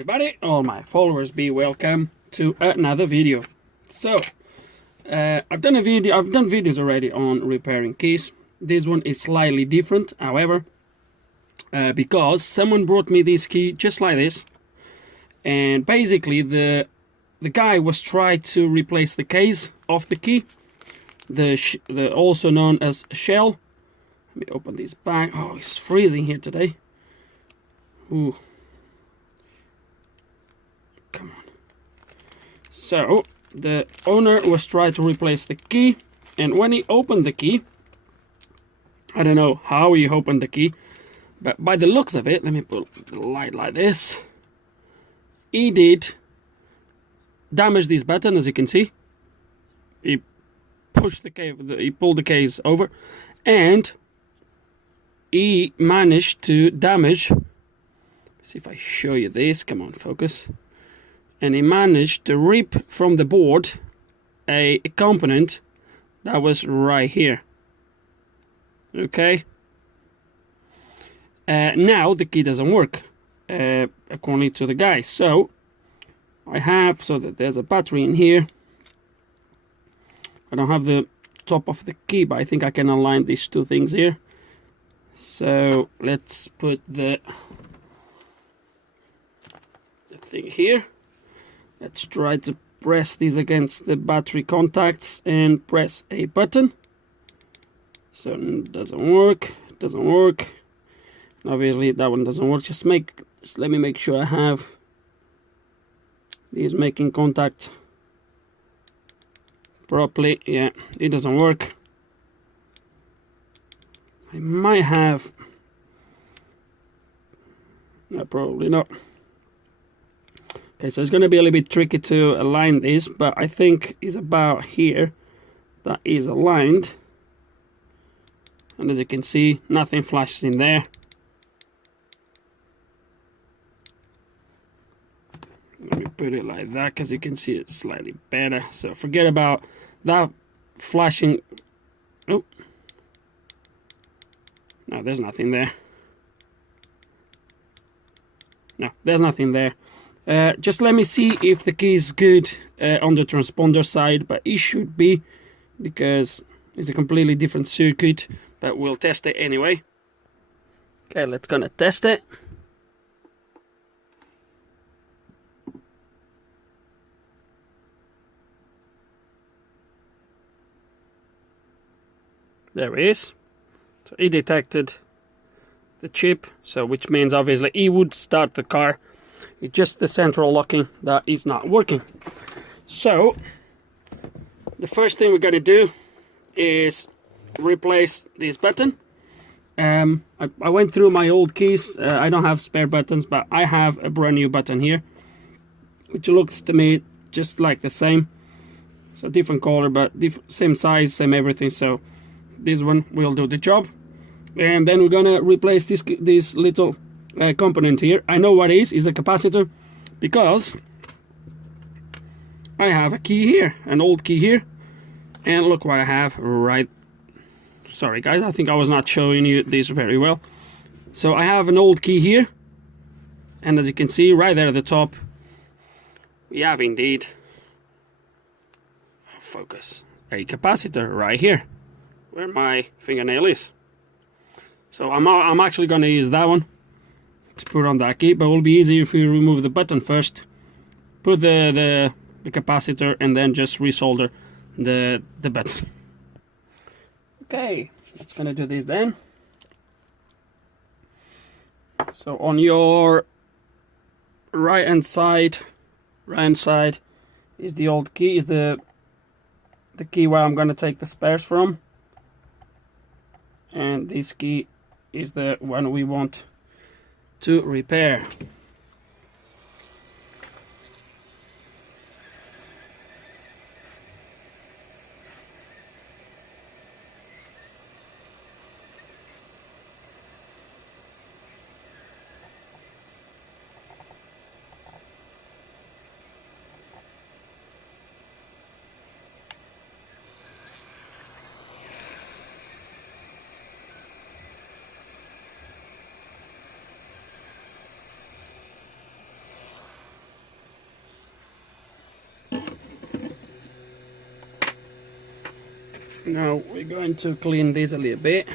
everybody, all my followers, be welcome to another video. So I've done videos already on repairing keys. This one is slightly different, however, because someone brought me this key just like this, and basically the guy was trying to replace the case of the key, the also known as shell. Let me open this bag. Oh, it's freezing here today. Ooh. Come on. So the owner was trying to replace the key, and when he opened the key, I don't know how he opened the key, but by the looks of it, let me put the light like this, he did damage this button. As you can see, he pushed the case, he pulled the case over, and he managed to damage, see if I show you this, come on, focus, and he managed to rip from the board a component that was right here. Okay, now the key doesn't work according to the guy. So I have, so that there's a battery in here. I don't have the top of the key, but I think I can align these two things here. So let's put the thing here. Let's try to press these against the battery contacts and press a button. So it doesn't work. It doesn't work. Obviously that one doesn't work. Just let me make sure I have these making contact properly. Yeah, it doesn't work. I might have, no, probably not. Okay, so it's going to be a little bit tricky to align this, but I think it's about here that is aligned. And as you can see, nothing flashes in there. Let me put it like that, because you can see it's slightly better. So forget about that flashing. Oh, no, there's nothing there. No, there's nothing there. Just let me see if the key is good on the transponder side, but it should be, because it's a completely different circuit, but we'll test it anyway. Okay, let's gonna test it. There it is. So he detected the chip, so which means obviously he would start the car. It's just the central locking that is not working. So the first thing we're going to do is replace this button. I went through my old keys. I don't have spare buttons, but I have a brand new button here, which looks to me just like the same. So different color, but same size, same everything. So this one will do the job. And then we're gonna replace this little component here. I know what it is a capacitor, because I have a key here, an old key here, and look what I have right. Sorry guys, I think I was not showing you this very well. So I have an old key here, and as you can see right there at the top, we have indeed, focus, a capacitor right here where my fingernail is. So I'm actually going to use that one to put on that key, but it will be easier if we remove the button first, put the capacitor, and then just resolder the button. Okay, let's gonna do this then. So on your right hand side is the old key, is the key where I'm gonna take the spares from, and this key is the one we want to repair. Now we're going to clean this a little bit.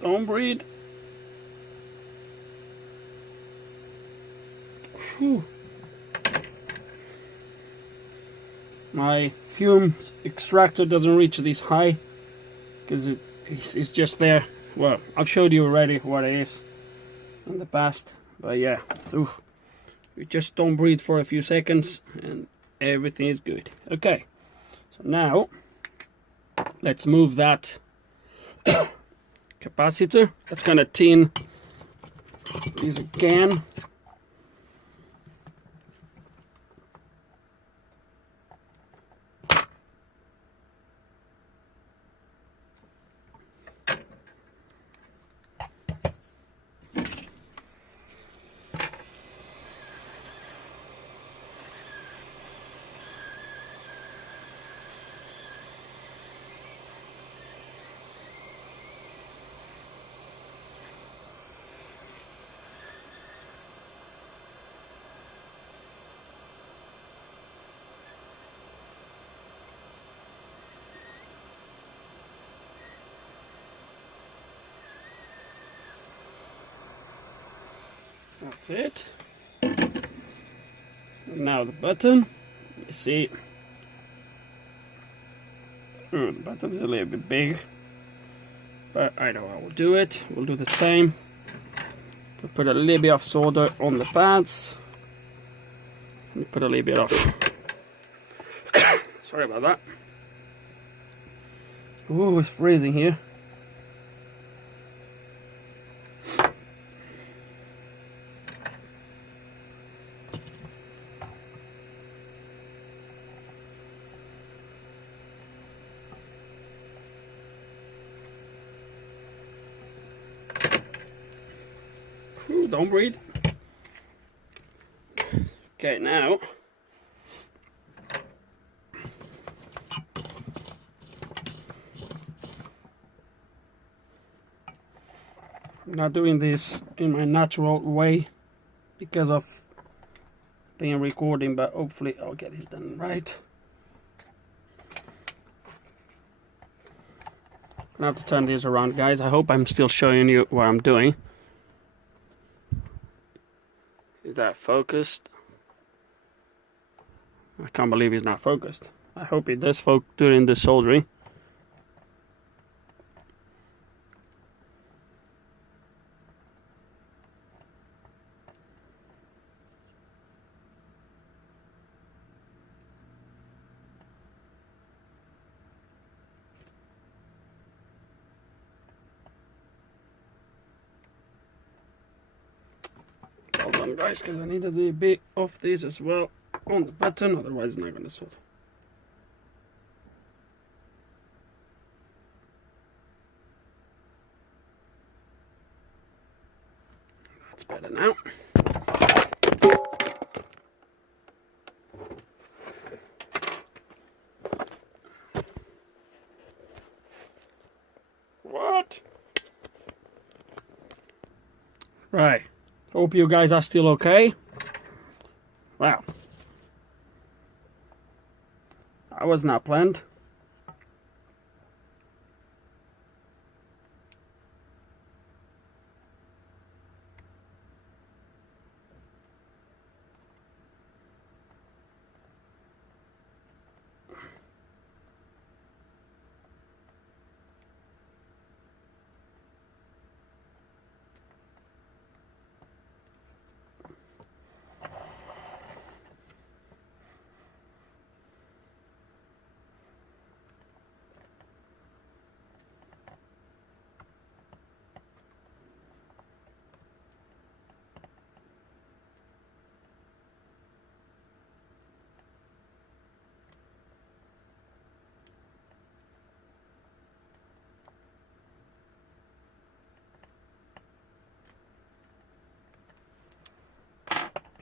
Don't breathe. Whew. My fume extractor doesn't reach this high because it's just there. Well, I've showed you already what it is in the past, but yeah, ooh, you just don't breathe for a few seconds and everything is good. Okay, so now let's move that capacitor. That's gonna tin this again. That's it. And now the button. You see, the button's a little bit big, but I know how we'll do it. We'll do the same. We'll put a little bit of solder on the pads. Let me put a little bit of. Sorry about that. Oh, it's freezing here. Ooh, don't breathe. Okay, now I'm not doing this in my natural way because of being recording, but hopefully I'll get this done right. I'm gonna have to turn this around, guys. I hope I'm still showing you what I'm doing. Is that focused? I can't believe it's not focused. I hope it does focus during the soldering. Hold on, guys, because I need to do a bit of this as well on the button, otherwise it's not going to solder. That's better now. What? Right. Hope you guys are still okay. Wow. That was not planned.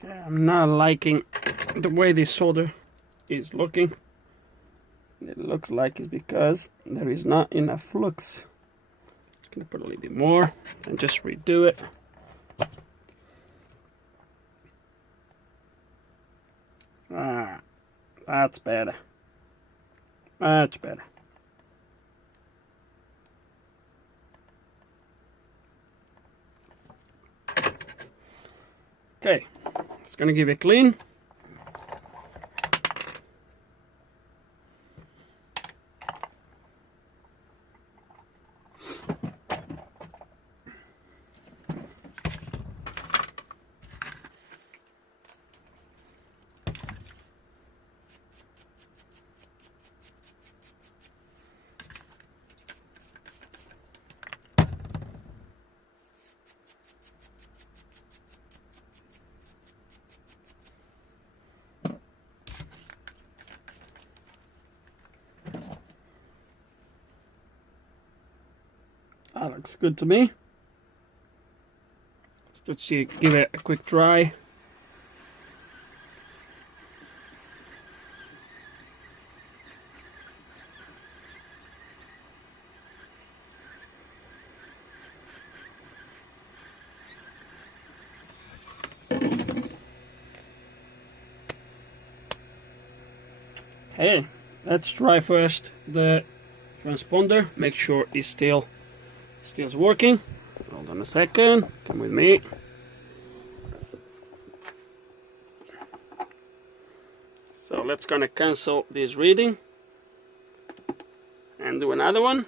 Okay, I'm not liking the way this solder is looking. It looks like it's because there is not enough flux. Gonna put a little bit more and just redo it. Ah, that's better. Much better. Okay, it's gonna give it a clean. That looks good to me. Let's just give it a quick dry. Okay, let's try first the transponder. Make sure it's still working. Hold on a second. Come with me. So let's gonna cancel this reading and do another one.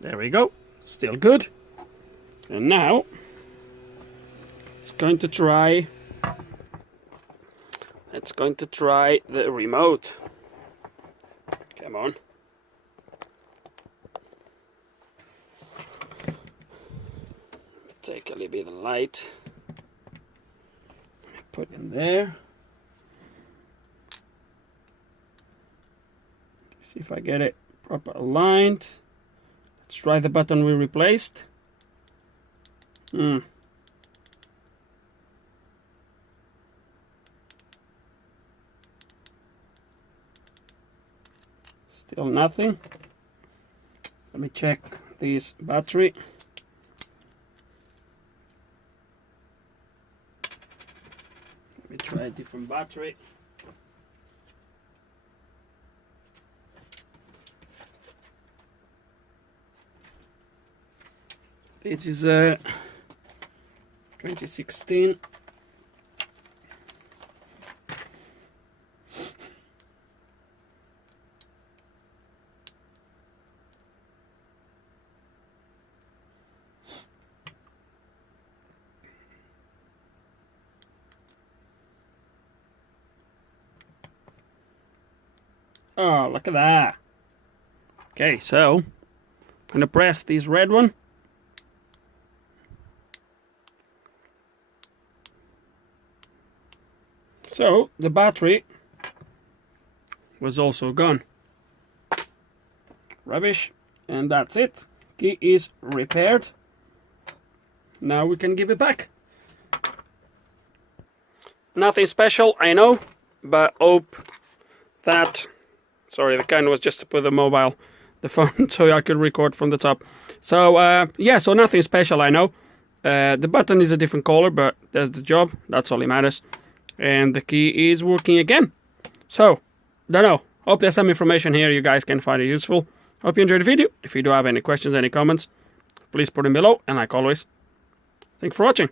There we go. Still good. And now it's going to try the remote. Come on. Take a little bit of light. Put in there. See if I get it proper aligned. Let's try the button we replaced. Still nothing. Let me check this battery. Let me try a different battery. This is a 2016. Oh, look at that. Okay, so I'm gonna press this red one. So the battery was also gone. Rubbish. And that's it. Key is repaired. Now we can give it back. Nothing special, I know, but hope that... Sorry, the kind was just to put the phone so I could record from the top. So yeah, so nothing special, I know. The button is a different color, but that's the job. That's all that matters. And the key is working again. So, don't know. Hope there's some information here you guys can find it useful. Hope you enjoyed the video. If you do have any questions, any comments, please put them below. And like always, thanks for watching.